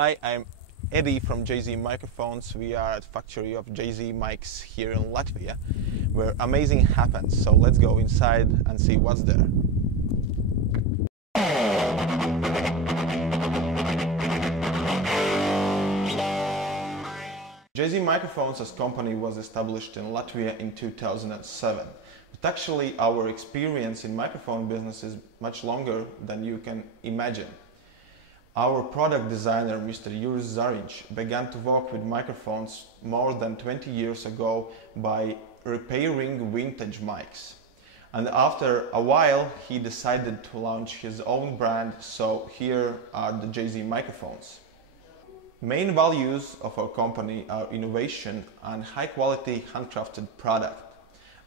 Hi, I'm Eddie from JZ Microphones. We are at factory of JZ Mics here in Latvia, where amazing happens. So let's go inside and see what's there. JZ Microphones as company was established in Latvia in 2007. But actually our experience in microphone business is much longer than you can imagine. Our product designer, Mr. Juris Zariņš, began to work with microphones more than 20 years ago by repairing vintage mics. And after a while, he decided to launch his own brand, so here are the JZ Microphones. Main values of our company are innovation and high-quality handcrafted product.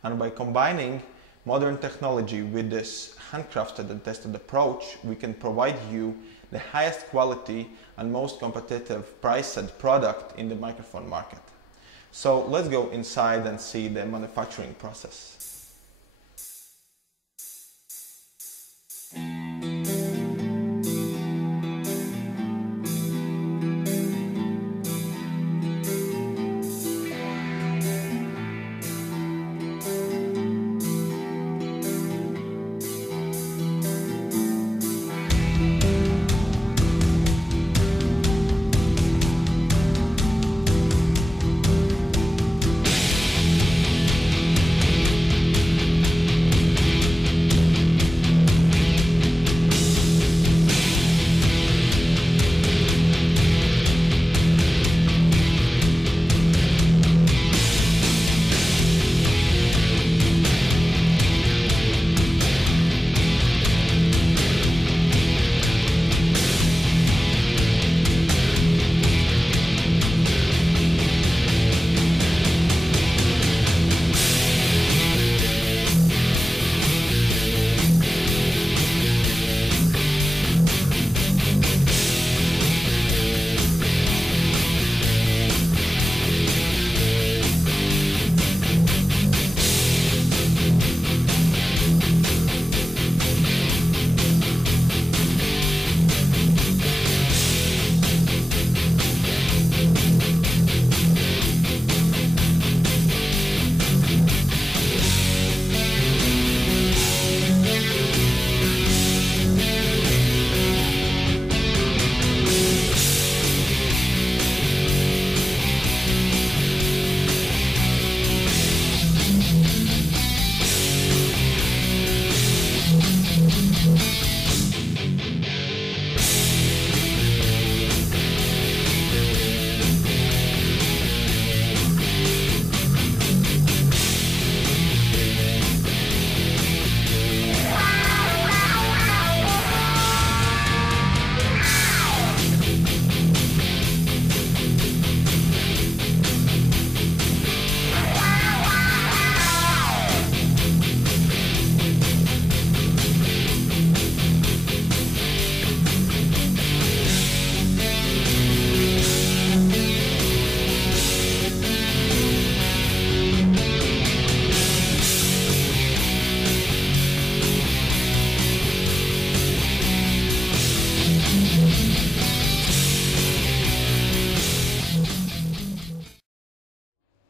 And by combining modern technology with this handcrafted and tested approach, we can provide you the highest quality and most competitive price-set product in the microphone market. So let's go inside and see the manufacturing process.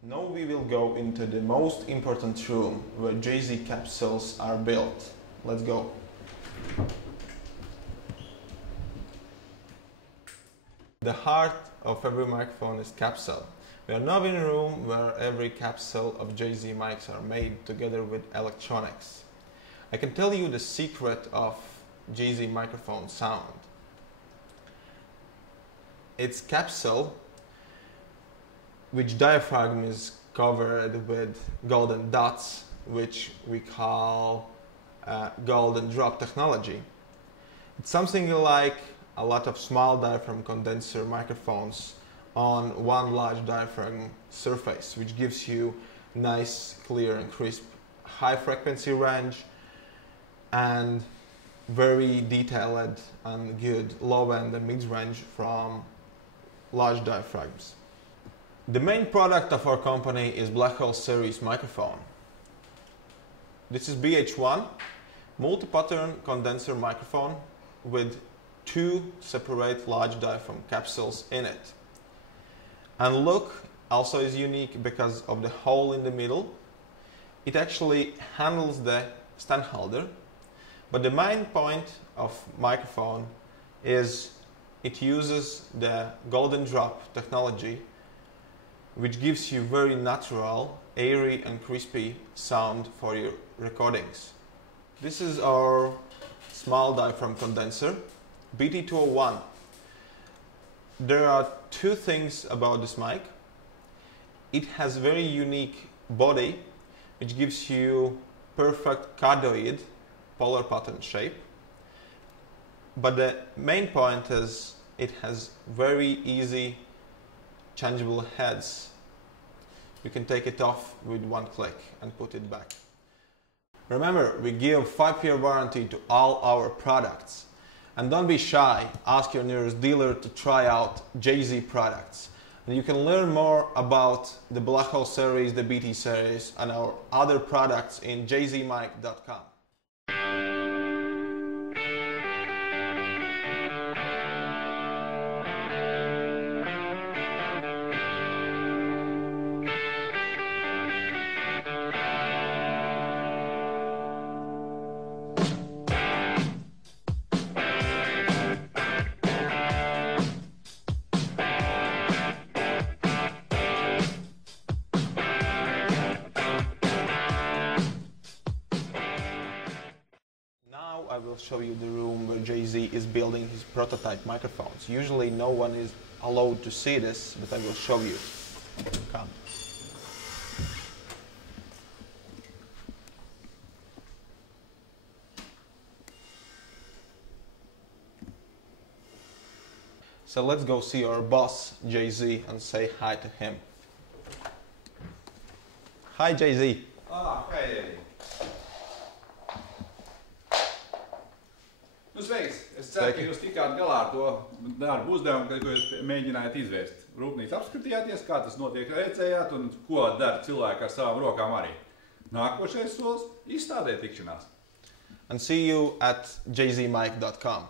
Now we will go into the most important room where JZ capsules are built. Let's go. The heart of every microphone is capsule. We are now in a room where every capsule of JZ mics are made together with electronics. I can tell you the secret of JZ microphone sound. It's capsule which diaphragm is covered with golden dots, which we call golden drop technology. It's something like a lot of small diaphragm condenser microphones on one large diaphragm surface, which gives you nice, clear and crisp high frequency range and very detailed and good low end and mid range from large diaphragms. The main product of our company is Black Hole series microphone. This is BH1, multi-pattern condenser microphone with two separate large diaphragm capsules in it. And look also is unique because of the hole in the middle. It actually handles the stand holder, but the main point of microphone is it uses the golden drop technology, which gives you very natural, airy and crispy sound for your recordings. This is our small diaphragm condenser, BT201. There are two things about this mic. It has very unique body, which gives you perfect cardioid polar pattern shape. But the main point is it has very easy changeable heads. You can take it off with one click and put it back. Remember, we give 5-year warranty to all our products. And don't be shy, ask your nearest dealer to try out JZ products. And you can learn more about the Black Hole series, the BT series, and our other products in jzmic.com. I will show you the room where JZ is building his prototype microphones. Usually no one is allowed to see this, but I will show you. Come. So let's go see our boss, JZ, and say hi to him. Hi, JZ. Ah, hei! Nu, sveiks! Es ceru, ka jūs tikāt galā ar to darbu uzdevumu, ko jūs mēģinājāt izvērst. Rūpnīcu apskatījāties, kā tas notiek, redzējāt un ko dara cilvēki ar savām rokām arī. Nākošais solis – izstādē tikšanās. And see you at jzmic.com.